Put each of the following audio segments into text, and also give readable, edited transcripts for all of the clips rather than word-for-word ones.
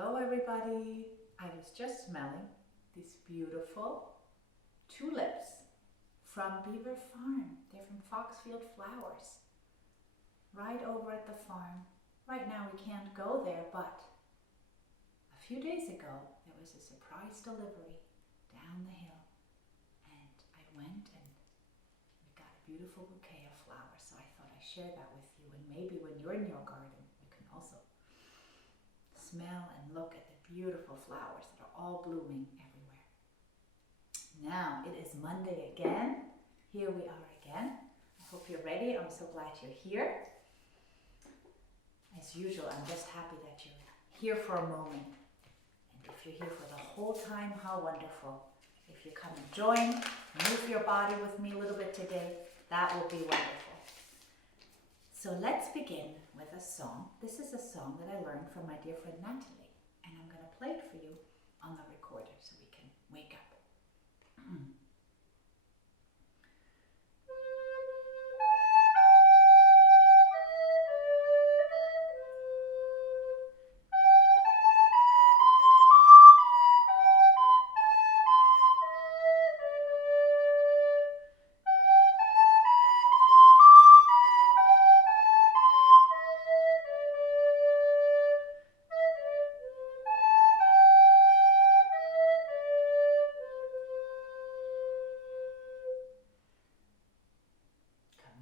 Hello everybody. I was just smelling these beautiful tulips from Beaver Farm. They're from Foxfield Flowers. Right over at the farm. Right now we can't go there, but a few days ago there was a surprise delivery down the hill. And I went and we got a beautiful bouquet of flowers. So I thought I'd share that with you. And maybe when you're in your garden, you can also smell and look at the beautiful flowers that are all blooming everywhere. Now it is Monday again. Here we are again. I hope you're ready. I'm so glad you're here. As usual, I'm just happy that you're here for a moment. And if you're here for the whole time, how wonderful. If you come and join, move your body with me a little bit today, that will be wonderful. So let's begin with a song. This is a song that I learned from my dear friend Natalie, and I'm going to play it for you on the recorder so we can wake up.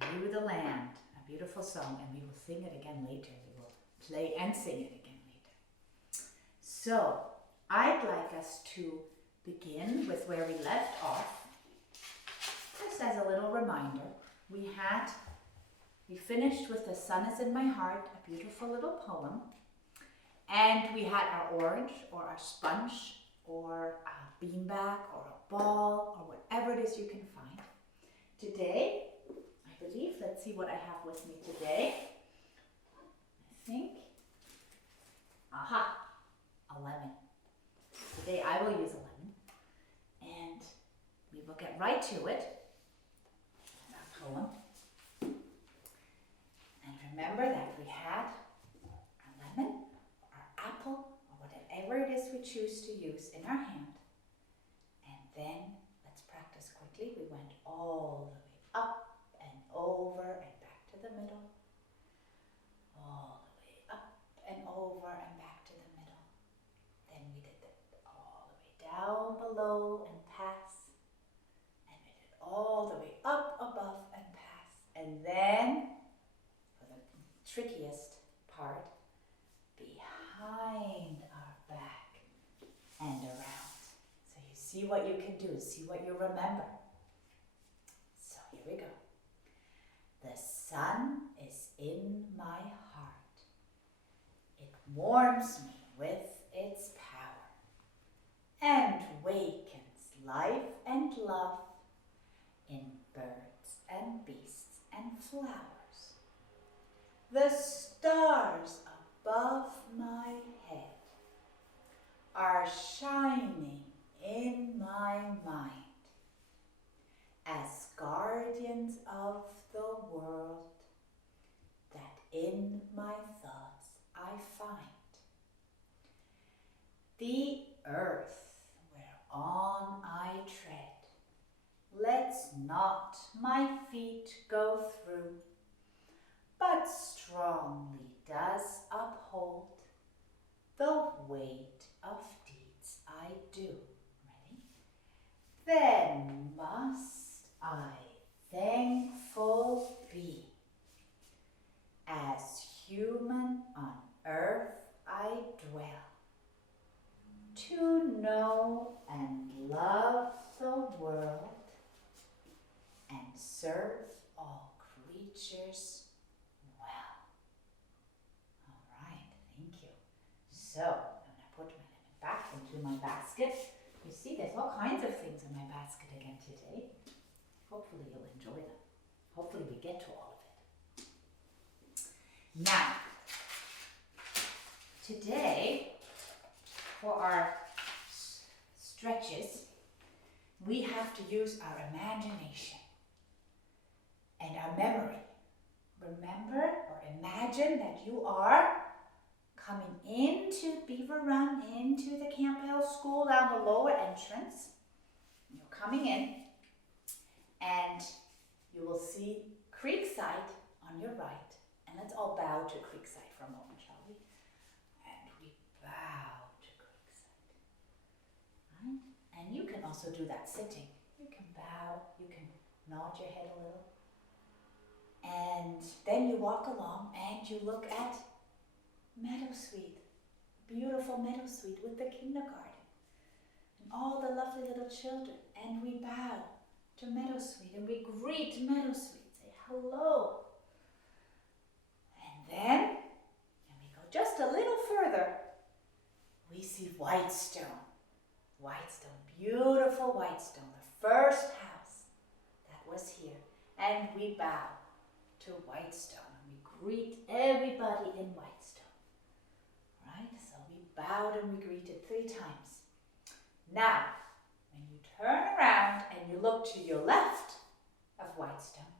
Through the Land, a beautiful song, and we will sing it again later. We will play and sing it again later. So, I'd like us to begin with where we left off. Just as a little reminder, we finished with The Sun is in My Heart, a beautiful little poem, and we had our orange or our sponge or a beanbag or a ball or whatever it is you can find. Today, let's see what I have with me today. I think, a lemon. Today I will use a lemon, and we will get right to it. Our poem. And remember that we had our lemon, our apple, or whatever it is we choose to use in our hand. And then, let's practice quickly. We went all the way up and over and back to the middle, all the way up and over and back to the middle. Then we did all the way down below and pass, and we did all the way up above and pass, and then for the trickiest part, behind our back and around. So you see what you can do, see what you remember. So here we go. The sun is in my heart. It warms me with its power and wakens life and love in birds and beasts and flowers. The stars above my head are shining in my mind as guardians of the world that in my thoughts I find. The earth whereon I tread lets not my feet go through, but strongly does uphold the weight of deeds I do. Ready? Then must I thankful be, as human on earth I dwell, to know and love the world and serve all creatures well. All right, thank you. So, I'm going to put my lemon back into my basket. You see, there's all kinds of things in my basket again today. Hopefully you'll enjoy them. Hopefully we get to all of it. Now, today, for our stretches, we have to use our imagination and our memory. Remember or imagine that you are coming into Beaver Run, into the Camphill School down the lower entrance. You're coming in and you will see Creekside on your right. And let's all bow to Creekside for a moment, shall we? And we bow to Creekside. Right? And you can also do that sitting. You can bow, you can nod your head a little. And then you walk along and you look at Meadowsweet, beautiful Meadowsweet with the kindergarten and all the lovely little children. And we bow to Meadowsweet and we greet Meadowsweet, say hello. And then we go just a little further, we see Whitestone. Whitestone, beautiful Whitestone, the first house that was here. And we bow to Whitestone and we greet everybody in Whitestone. Right? So we bowed and we greeted 3 times. Now, when you turn around and you look to your left of Whitestone,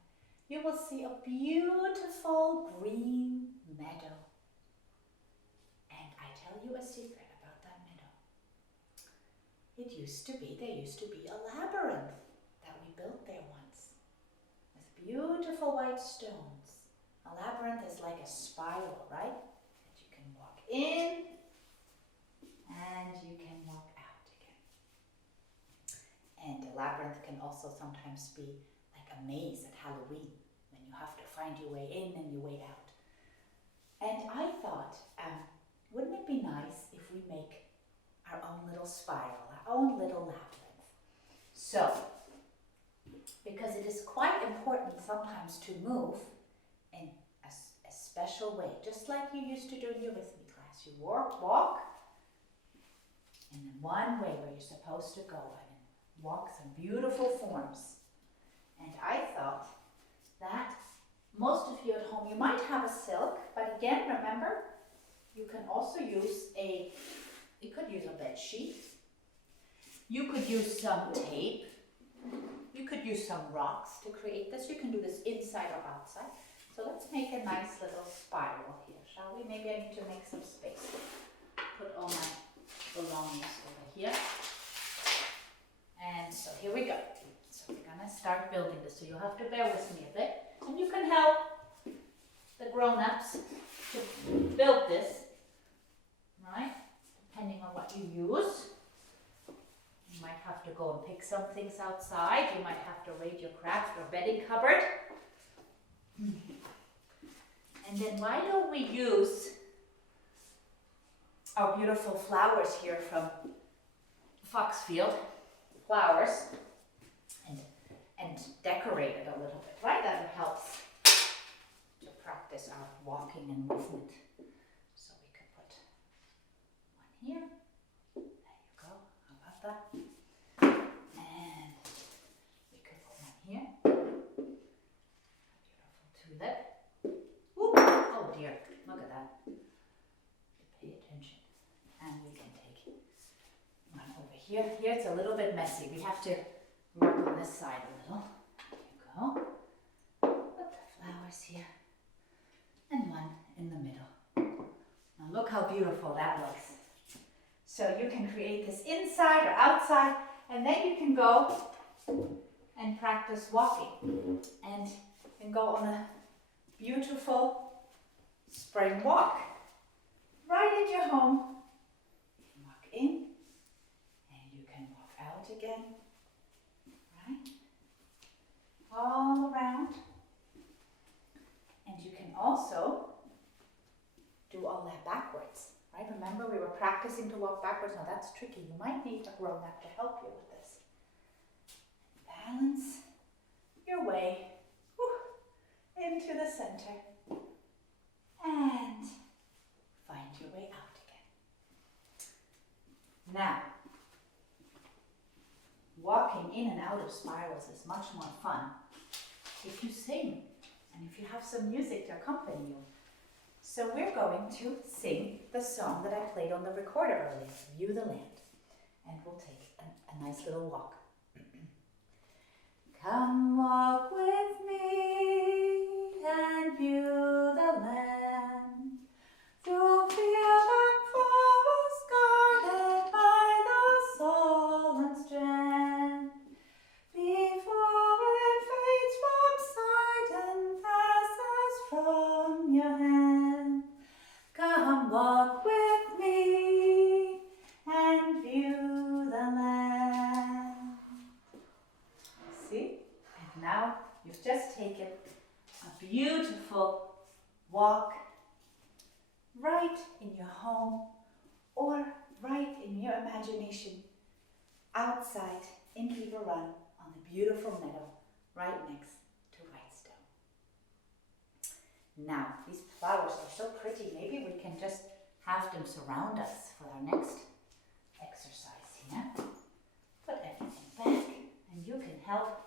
you will see a beautiful green meadow. And I tell you a secret about that meadow. There used to be a labyrinth that we built there once with beautiful white stones. A labyrinth is like a spiral, right? That you can walk in and you can walk out again. And a labyrinth can also sometimes be like a maze at Halloween when you have to find your way in and your way out. And I thought, wouldn't it be nice if we make our own little spiral, our own little labyrinth? So, because it is quite important sometimes to move in a special way, just like you used to do in your with me class. You walk in one way where you're supposed to go and walk some beautiful forms. And I thought that most of you at home, you might have a silk, but again, remember, you can also use you could use a bed sheet. You could use some tape. You could use some rocks to create this. You can do this inside or outside. So let's make a nice little spiral here, shall we? Maybe I need to make some space. Put all my belongings over here. And so here we go. So we're gonna start building this. So you'll have to bear with me a bit. And you can help the grown-ups to build this, right? Depending on what you use. You might have to go and pick some things outside. You might have to raid your craft or bedding cupboard. And then why don't we use our beautiful flowers here from Foxfield Flowers and decorate it a little bit, right? That helps to practice our walking and movement. So we could put one here. There you go. How about that? And we could put one here. A beautiful tulip. Whoop. Oh dear, look at that. Pay attention. And we can take one over here. Here it's a little bit messy. We have to work on this side a little. There you go. Put the flowers here. And one in the middle. Now look how beautiful that looks. So you can create this inside or outside, and then you can go and practice walking and go on a beautiful spring walk right at your home. You can walk in and you can walk out again, right? All around. And you can also do all that backwards, right? Remember we were practicing to walk backwards. Now that's tricky. You might need a grown-up to help you with this. Balance your way into the center and find your way out again. Now, walking in and out of spirals is much more fun if you sing and if you have some music to accompany you. So we're going to sing the song that I played on the recorder earlier, View the Land, and we'll take a nice little walk. Come walk with me and view the land, through field from your hand. Come walk with me and view the land. See? And now you've just taken a beautiful walk right in your home or right in your imagination outside in Beaver Run on the beautiful meadow right next to Whitestone. Now, these flowers are so pretty. Maybe we can just have them surround us for our next exercise, yeah? Put everything back, and you can help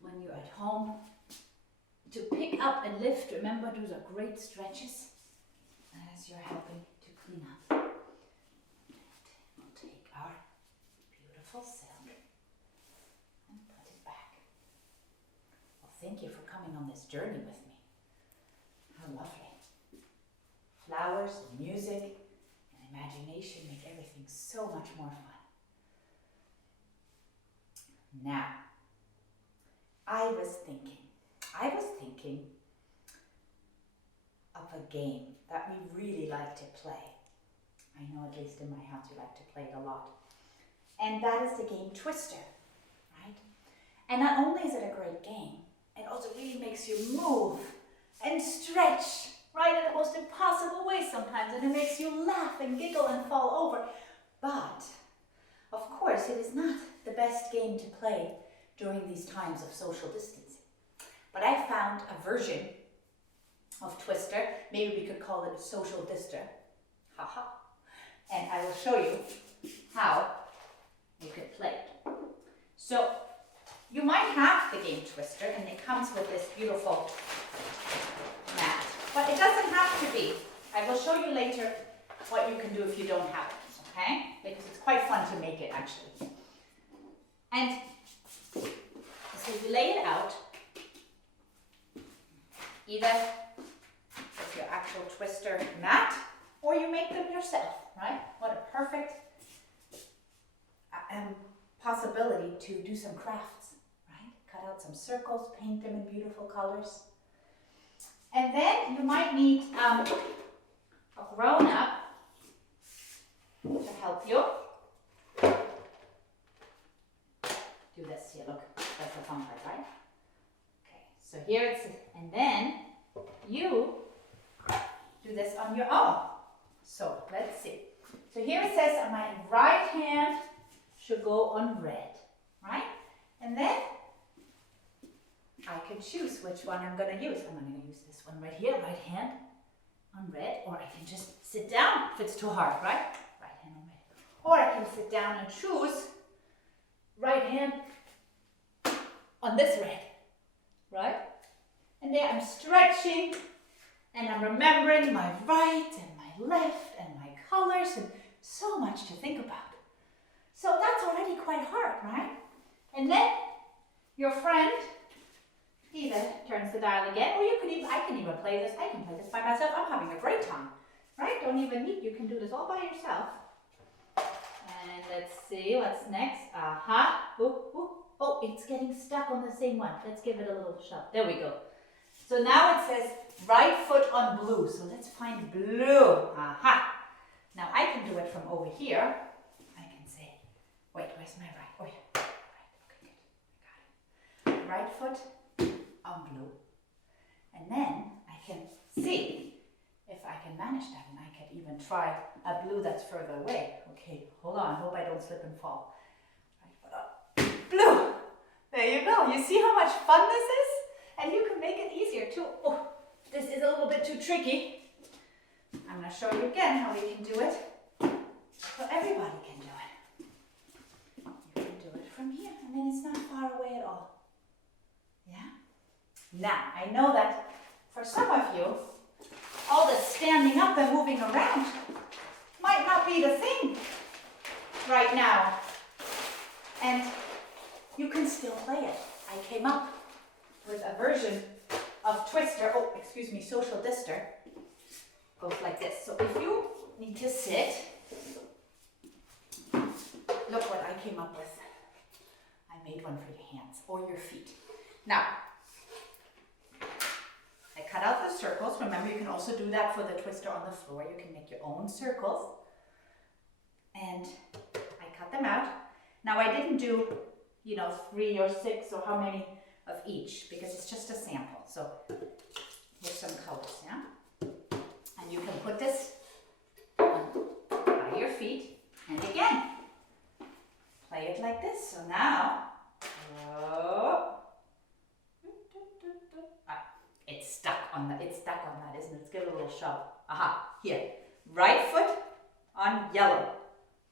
when you're at home to pick up and lift. Remember, those are great stretches as you're helping to clean up. And we'll take our beautiful silk and put it back. Well, thank you for coming on this journey with me. How lovely. Flowers and music and imagination make everything so much more fun. Now, I was thinking of a game that we really like to play. I know at least in my house we like to play it a lot. And that is the game Twister, right? And not only is it a great game, it also really makes you move and stretch, right, in the most impossible way sometimes, and it makes you laugh and giggle and fall over. But, of course, it is not the best game to play during these times of social distancing. But I found a version of Twister, maybe we could call it a social dister, haha, and I will show you how you could play it. So, you might have the game Twister, and it comes with this beautiful mat. But it doesn't have to be. I will show you later what you can do if you don't have it, okay? Because it's quite fun to make it, actually. And so you lay it out, either with your actual Twister mat, or you make them yourself, right? What a perfect possibility to do some crafts, right? Cut out some circles, paint them in beautiful colors. And then you might need a grown-up to help you. Do this here, look, that's the fun part, right? Okay, so here it's, and then you do this on your own. So let's see. So here it says my right hand should go on red, right? And then I can choose which one I'm going to use. I'm going to use this one right here, right hand on red, or I can just sit down if it's too hard, right? Right hand on red. Or I can sit down and choose right hand on this red, right? And there I'm stretching and I'm remembering my right and my left and my colors and so much to think about. So that's already quite hard, right? And then your friend either turns the dial again, or I can even play this. I can play this by myself. I'm having a great time, right? Don't even need, you can do this all by yourself. And let's see what's next. Aha. Oh, it's getting stuck on the same one. Let's give it a little shove. There we go. So now it says right foot on blue. So let's find blue. Aha. Now I can do it from over here. I can say, wait, where's my right? Oh yeah, right. Okay, good. I got it. Right foot on blue. And then I can see if I can manage that, and I can even try a blue that's further away. Okay, hold on, hope I don't slip and fall. Right foot up. Blue! There you go. You see how much fun this is? And you can make it easier too. Oh, this is a little bit too tricky. I'm going to show you again how we can do it. So everybody can do it. You can do it from here, and then it's not far away at all. Yeah? Now, I know that for some of you, all this standing up and moving around might not be the thing right now. And you can still play it. I came up with a version of Twister, social dister. Goes like this. So if you need to sit, look what I came up with. I made one for your hands or your feet. Now, I cut out the circles. Remember, you can also do that for the twister on the floor. You can make your own circles. And I cut them out. Now I didn't do, 3 or 6 or how many of each, because it's just a sample. So here's some colors, yeah? And you can put this by your feet. And again, play it like this. So now, it's stuck on that, isn't it? Let's give it a little shove. Aha, here. Right foot on yellow.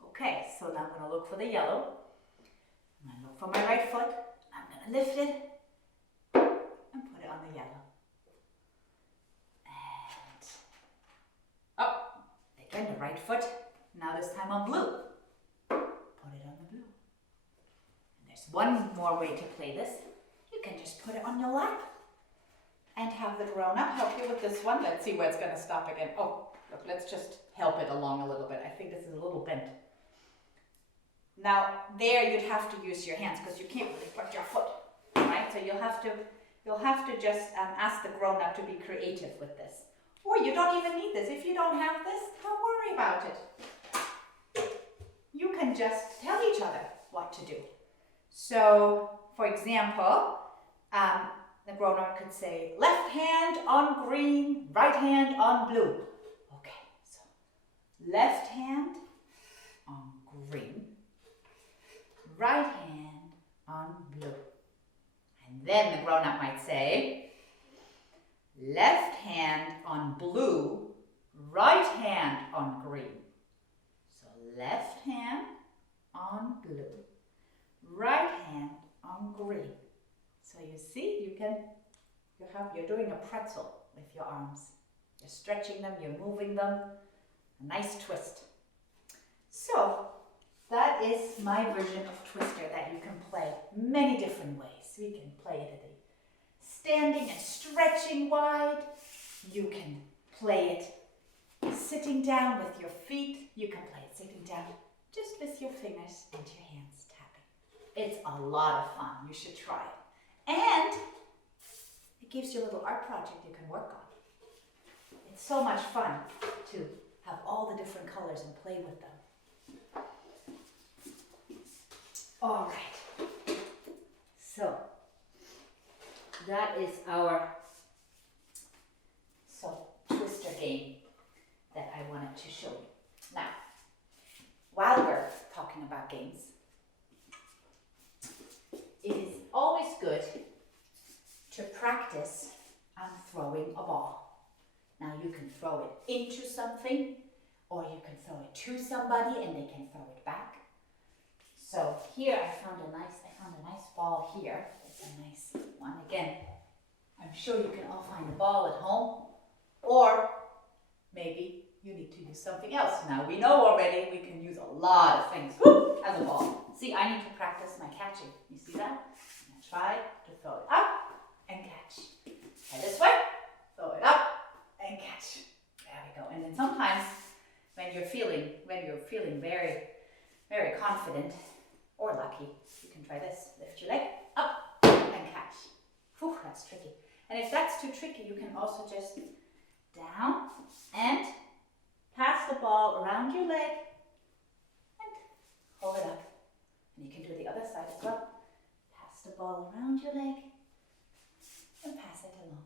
Okay, so now I'm going to look for the yellow. I'm going to look for my right foot. I'm going to lift it and put it on the yellow. And again, the right foot. Now this time on blue. Put it on the blue. And there's one more way to play this. You can just put it on your lap and have the grown-up help you with this one. Let's see where it's going to stop again. Oh, look, let's just help it along a little bit. I think this is a little bent. Now, there you'd have to use your hands because you can't really put your foot, right? So you'll have to just ask the grown-up to be creative with this. Or you don't even need this. If you don't have this, don't worry about it. You can just tell each other what to do. So, for example, the grown-up could say, left hand on green, right hand on blue. Okay, so left hand on green, right hand on blue. And then the grown-up might say, left hand on blue, right hand on green. So left hand on blue, right hand on green. So you see, you're doing a pretzel with your arms. You're stretching them, you're moving them. A nice twist. So that is my version of Twister that you can play many different ways. We can play it at a standing and stretching wide. You can play it sitting down with your feet. You can play it sitting down just with your fingers and your hands tapping. It's a lot of fun. You should try it. And it gives you a little art project you can work on. It's so much fun to have all the different colors and play with them. All right. So that is our Twister game that I wanted to show you. Now, while we're talking about games, it is always good to practice on throwing a ball. Now you can throw it into something, or you can throw it to somebody and they can throw it back. So here I found a nice ball here. It's a nice one. Again, I'm sure you can all find a ball at home, or maybe you need to use something else. Now we know already we can use a lot of things as a ball. See, I need to practice my catching. You see that? I'm going to try to throw it up and catch. Try this way, throw it up and catch. There we go. And then sometimes when you're feeling very, very confident or lucky, you can try this. Lift your leg up and catch. Whew, that's tricky. And if that's too tricky, you can also just down and pass the ball around your leg and hold it up. And you can do the other side as well. Pass the ball around your leg and pass it along.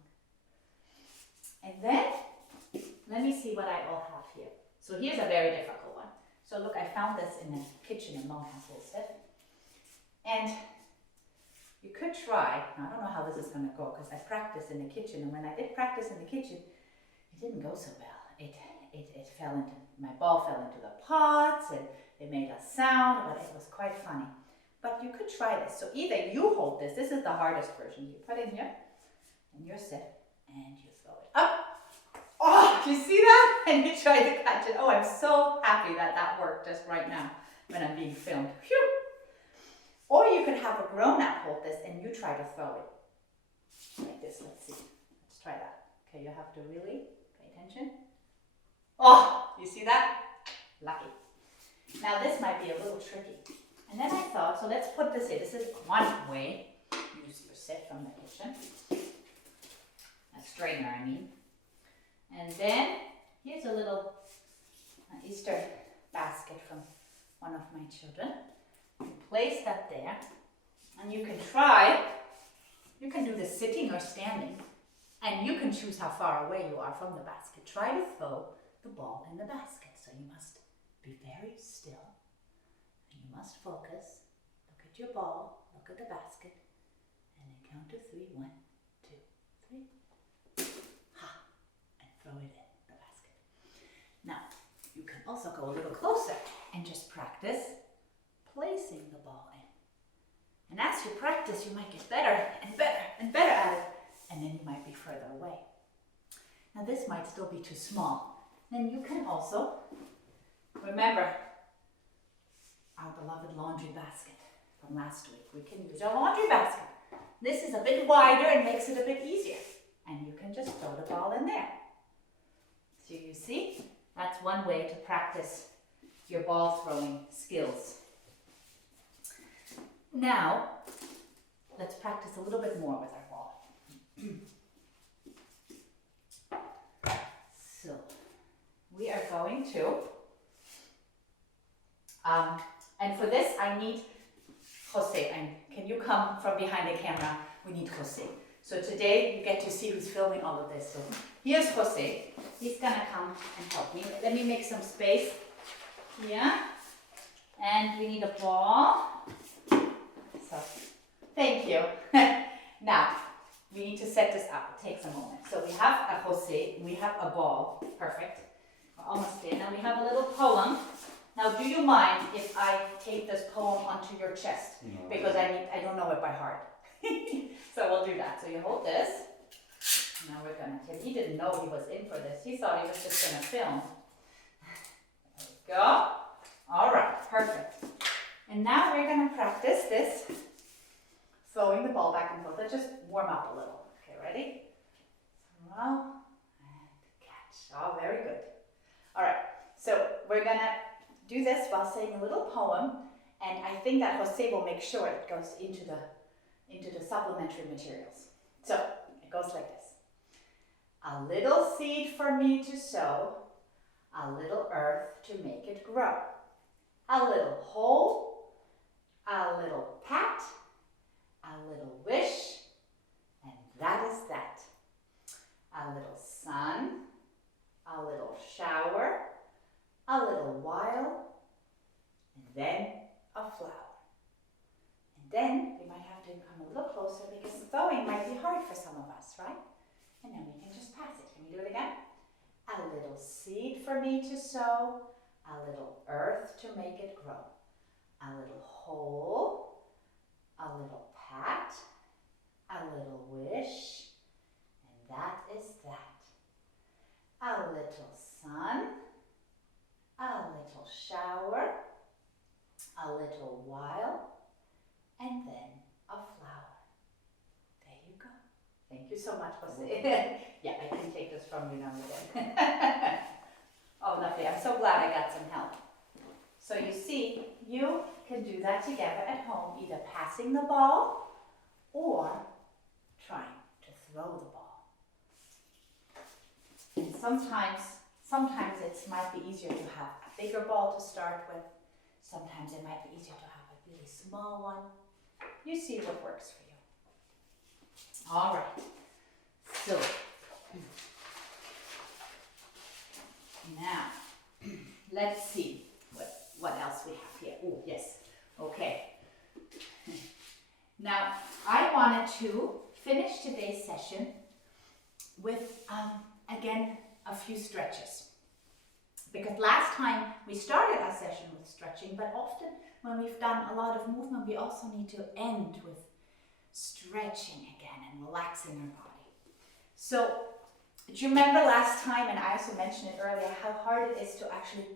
And then, let me see what I all have here. So here's a very difficult one. So look, I found this in the kitchen in Montcastle set. And you could try, now I don't know how this is going to go because I practiced in the kitchen, and when I did practice in the kitchen, it didn't go so well. My ball fell into the pots and it made a sound, but it was quite funny. But you could try this. So either you hold this is the hardest version. You put it in here and you're set and you throw it up. Oh, do you see that? And you try to catch it. Oh, I'm so happy that worked just right now when I'm being filmed. Phew. Or you could have a grown-up hold this and you try to throw it like this. Let's see. Let's try that. Okay, you have to really pay attention. Oh, you see that? Lucky. Now this might be a little tricky. And then I thought, so let's put this in. This is one way. Use your set from the kitchen. Let's strainer, I mean. And then here's a little Easter basket from one of my children. You place that there, and you can try, you can do this sitting or standing, and you can choose how far away you are from the basket. Try to throw the ball in the basket. So you must be very still, and you must focus. Look at your ball, look at the basket, and then count to 3. 1, 2, 3. Ha! And throw it in the basket. Now, you can also go a little closer and just practice placing the ball in. And as you practice, you might get better and better and better at it, and then you might be further away. Now this might still be too small. Then you can also remember our beloved laundry basket from last week. We can use our laundry basket. This is a bit wider and makes it a bit easier. And you can just throw the ball in there. So you see, that's one way to practice your ball throwing skills. Now, let's practice a little bit more with our ball. So, we are going to, and for this I need Jose. Can you come from behind the camera? We need Jose. So today you get to see who's filming all of this. So here's Jose. He's gonna come and help me. Let me make some space here. And we need a ball. So, thank you. Now, we need to set this up. It takes a moment. So we have a Jose, we have a ball. Perfect. We're almost there. Now we have a little poem. Now, do you mind if I tape this poem onto your chest? No. Because I don't know it by heart. So we'll do that. So you hold this. Now we're gonna tape. He didn't know he was in for this. He thought he was just gonna film. There we go. All right, perfect. And now we're gonna practice this, throwing the ball back and forth. Let's just warm up a little. Okay, ready? Throw and catch. Oh, very good. All right, so we're gonna do this while saying a little poem, and I think that Jose will make sure it goes into the supplementary materials. So it goes like this. A little seed for me to sow, a little earth to make it grow, a little hole, a little pat, a little wish, and that is that. A little sun, a little shower, a little while, and then a flower. And then we might have to come a little closer because throwing might be hard for some of us, right? And then we can just pass it. Can we do it again? A little seed for me to sow, a little earth to make it grow, a little hole, a little pat, a little wish, and that is that. A little sun, a little shower, a little while, and then a flower. There you go. Thank you so much, Jose. Yeah, I can take this from you now and again. Oh, lovely. I'm so glad I got some help. So you see, you can do that together at home, either passing the ball or trying to throw the ball. And sometimes it might be easier to have a bigger ball to start with. Sometimes it might be easier to have a really small one. You see what works for you. All right. So now let's see what else we have here. Oh, yes. Okay. Now I wanted to finish today's session with again a few stretches. Because last time we started our session with stretching, but often when we've done a lot of movement, we also need to end with stretching again and relaxing our body. So, do you remember last time, and I also mentioned it earlier, how hard it is to actually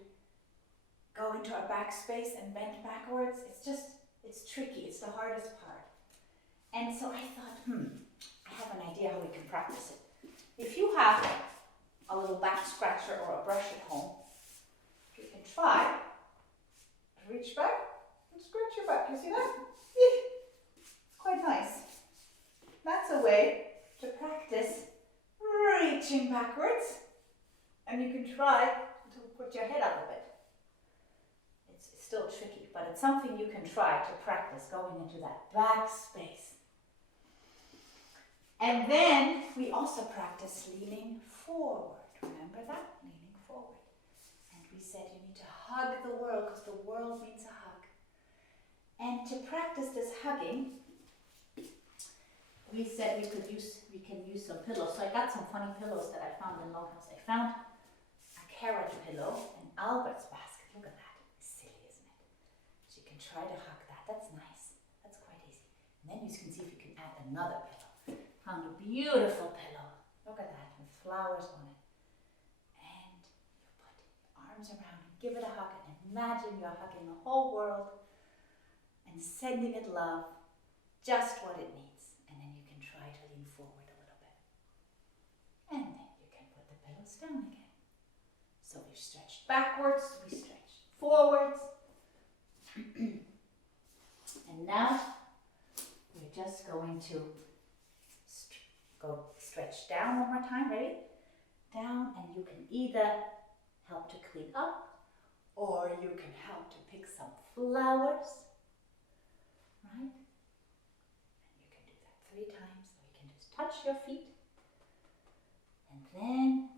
go into our back space and bend backwards? It's tricky, it's the hardest part. And so I thought, I have an idea how we can practice it. If you have a little back scratcher or a brush at home, you can try to reach back and scratch your back. You see that? It's quite nice. That's a way to practice backwards, and you can try to put your head up a bit. It's still tricky, but it's something you can try to practice going into that back space. And then we also practice leaning forward. Remember that? Leaning forward. And we said you need to hug the world because the world needs a hug. And to practice this hugging, we said we can use some pillows. So I got some funny pillows that I found in Longhouse. I found a carrot pillow in Albert's basket. Look at that. It's silly, isn't it? So you can try to hug that. That's nice. That's quite easy. And then you can see if you can add another pillow. Found a beautiful pillow. Look at that with flowers on it. And you put your arms around it, give it a hug, and imagine you're hugging the whole world and sending it love, just what it needs. And then you can try to lean forward a little bit. And then you can put the pillows down again. So we've stretched backwards, we stretched forwards. And now we're just going to go stretch down one more time. Ready? Down, and you can either help to clean up or you can help to pick some flowers. Right? And you can do that 3 times. So you can just touch your feet. And then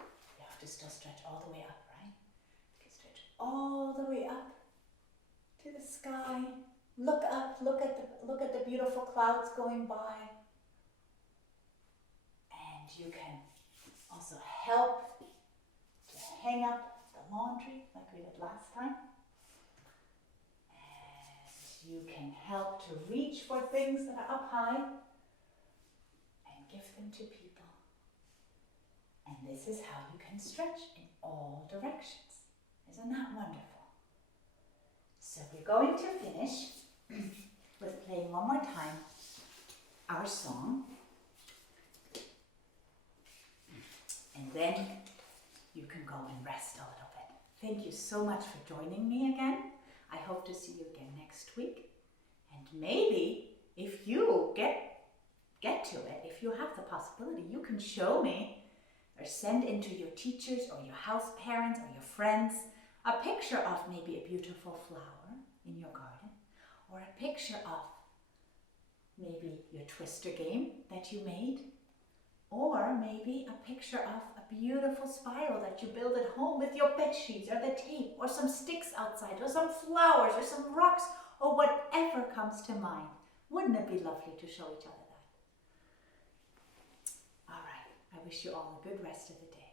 you have to still stretch all the way up, right? You can stretch all the way up to the sky. Look up, look at the beautiful clouds going by. And you can also help to hang up the laundry like we did last time. And you can help to reach for things that are up high and give them to people. And this is how you can stretch in all directions. Isn't that wonderful? So we're going to finish with playing one more time our song. And then you can go and rest a little bit. Thank you so much for joining me again. I hope to see you again next week. And maybe if you get to it, if you have the possibility, you can show me or send into your teachers or your house parents or your friends a picture of maybe a beautiful flower in your garden, or a picture of maybe your twister game that you made, or maybe a picture of a beautiful spiral that you build at home with your bed sheets or the tape, or some sticks outside, or some flowers, or some rocks, or whatever comes to mind. Wouldn't it be lovely to show each other that? All right, I wish you all a good rest of the day.